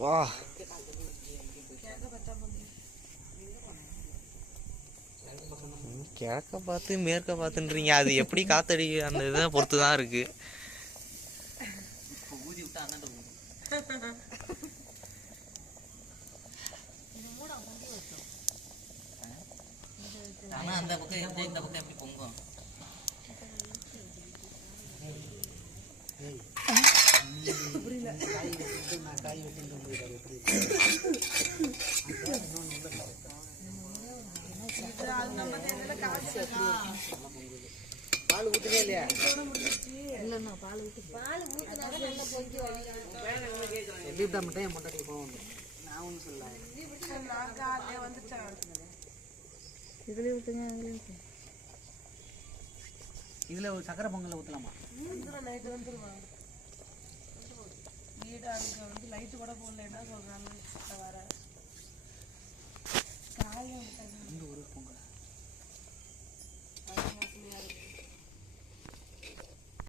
வா கிழக்க பார்த்து மேற்க பார்த்துன்றீங்க, அது எப்படி காத்தடி அந்த இதை பொறுத்து தான் இருக்கு. ஆனா அந்த பக்கம் இந்த பக்கம் எப்படி பொங்கும்? பால் ஊத்துவே இல்லையா? இல்லைண்ணா பால் ஊற்றி எப்படிதான் மட்டும் என் பொண்டாட்டி போவோம். நான் ஒன்றும் சொல்லல. இதுலேயே ஊற்றுங்க. இதில் ஒரு சக்கரை பொங்கலில் ஊற்றலாமா? நைட்டு வந்துருவாங்க. வீடு அங்கே வந்து லைட்டு கூட போடலன்னா சொல்கிறாங்க வர